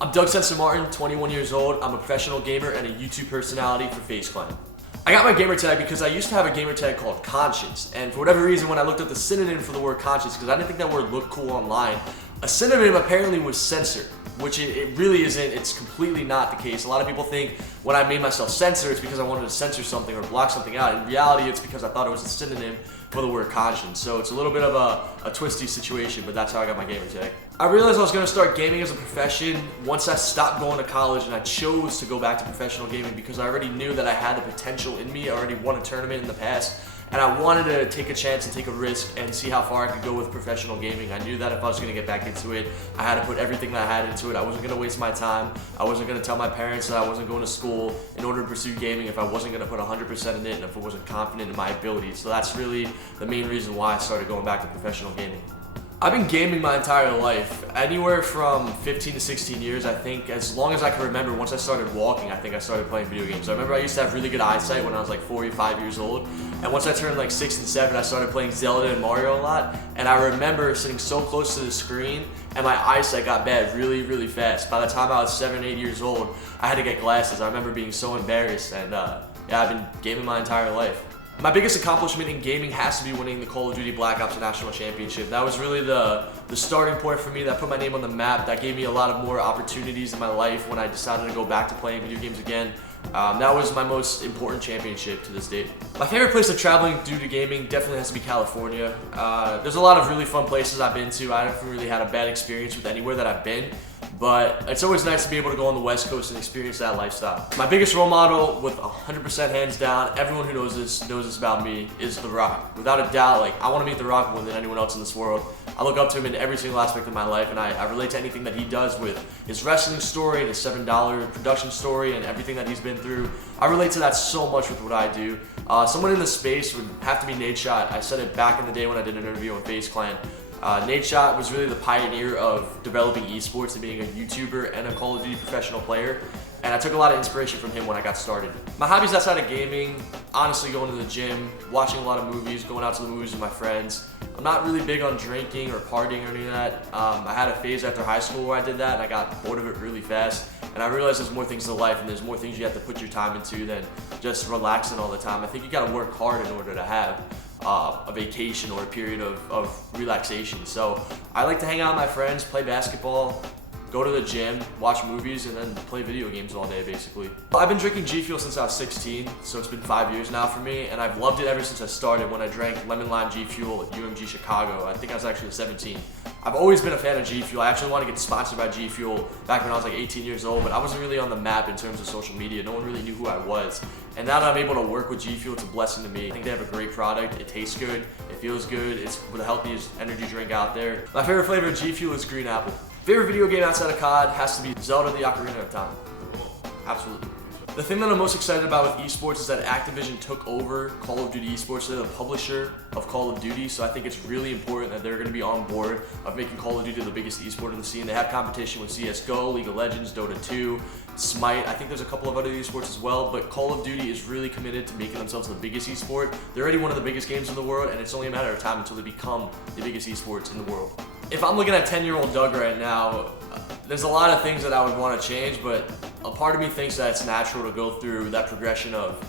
I'm Doug Censor Martin, 21 years old. I'm a professional gamer and a YouTube personality for FaZe Clan. I got my gamer tag because I used to have a gamer tag called Conscience, and for whatever reason when I looked up the synonym for the word conscience, because I didn't think that word looked cool online, a synonym apparently was censor, which it really isn't. It's completely not the case. A lot of people think when I made myself censor, it's because I wanted to censor something or block something out. In reality, it's because I thought it was a synonym for the word conscience. So it's a little bit of a twisty situation, but that's how I got my gamer tag. I realized I was going to start gaming as a profession once I stopped going to college, and I chose to go back to professional gaming because I already knew that I had the potential in me. I already won a tournament in the past, and I wanted to take a chance and take a risk and see how far I could go with professional gaming. I knew that if I was going to get back into it, I had to put everything that I had into it. I wasn't going to waste my time. I wasn't going to tell my parents that I wasn't going to school in order to pursue gaming if I wasn't going to put 100% in it and if I wasn't confident in my abilities. So that's really the main reason why I started going back to professional gaming. I've been gaming my entire life, anywhere from 15 to 16 years. I think as long as I can remember. Once I started walking, I think I started playing video games. I remember I used to have really good eyesight when I was like 4 or 5 years old, and once I turned like 6 and 7, I started playing Zelda and Mario a lot, and I remember sitting so close to the screen and my eyesight got bad really fast. By the time I was 7 or 8 years old, I had to get glasses. I remember being so embarrassed, and yeah, I've been gaming my entire life. My biggest accomplishment in gaming has to be winning the Call of Duty Black Ops National Championship. That was really the starting point for me. That put my name on the map. That gave me a lot of more opportunities in my life when I decided to go back to playing video games again. That was my most important championship to this date. My favorite place of traveling due to gaming definitely has to be California. There's a lot of really fun places I've been to. I haven't really had a bad experience with anywhere that I've been, but it's always nice to be able to go on the West Coast and experience that lifestyle. My biggest role model, with 100% hands down, everyone who knows this about me, is The Rock. Without a doubt, like, I want to meet The Rock more than anyone else in this world. I look up to him in every single aspect of my life, and I relate to anything that he does with his wrestling story and his $7 production story and everything that he's been through. I relate to that so much with what I do. Someone in the space would have to be Nadeshot. I said it back in the day when I did an interview on FaZe Clan. Nadeshot was really the pioneer of developing eSports and being a YouTuber and a Call of Duty professional player, and I took a lot of inspiration from him when I got started. My hobbies outside of gaming, honestly going to the gym, watching a lot of movies, going out to the movies with my friends. I'm not really big on drinking or partying or any of that. I had a phase after high school where I did that, and I got bored of it really fast. And I realized there's more things to life, and there's more things you have to put your time into than just relaxing all the time. I think you gotta work hard in order to have a vacation or a period of relaxation. So I like to hang out with my friends, play basketball, go to the gym, watch movies, and then play video games all day, basically. I've been drinking G Fuel since I was 16, so it's been 5 years now for me, and I've loved it ever since I started when I drank Lemon Lime G Fuel at UMG Chicago. I think I was actually 17. I've always been a fan of G Fuel. I actually wanted to get sponsored by G Fuel back when I was like 18 years old, but I wasn't really on the map in terms of social media. No one really knew who I was. And now that I'm able to work with G Fuel, it's a blessing to me. I think they have a great product. It tastes good. It feels good. It's the healthiest energy drink out there. My favorite flavor of G Fuel is green apple. Favorite video game outside of COD has to be Zelda: The Ocarina of Time. Absolutely. The thing that I'm most excited about with esports is that Activision took over Call of Duty esports. They're the publisher of Call of Duty, so I think it's really important that they're going to be on board of making Call of Duty the biggest esport in the scene. They have competition with CSGO, League of Legends, Dota 2, Smite. I think there's a couple of other esports as well, but Call of Duty is really committed to making themselves the biggest esport. They're already one of the biggest games in the world, and it's only a matter of time until they become the biggest esports in the world. If I'm looking at 10-year-old Doug right now, there's a lot of things that I would want to change, but a part of me thinks that it's natural to go through that progression of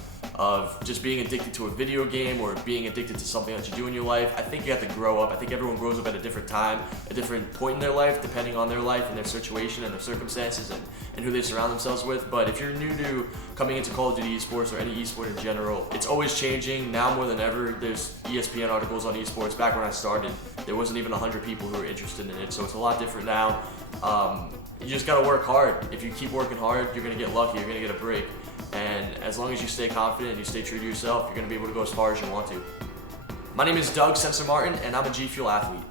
just being addicted to a video game or being addicted to something that you do in your life. I think you have to grow up. I think everyone grows up at a different time, a different point in their life, depending on their life and their situation and their circumstances and who they surround themselves with. But if you're new to coming into Call of Duty esports or any esport in general, it's always changing. Now more than ever, there's ESPN articles on esports. Back when I started, there wasn't even 100 people who were interested in it, so it's a lot different now. You just gotta work hard. If you keep working hard, you're gonna get lucky, you're gonna get a break. And as long as you stay confident and you stay true to yourself, you're gonna be able to go as far as you want to. My name is Doug Censor Martin, and I'm a G Fuel athlete.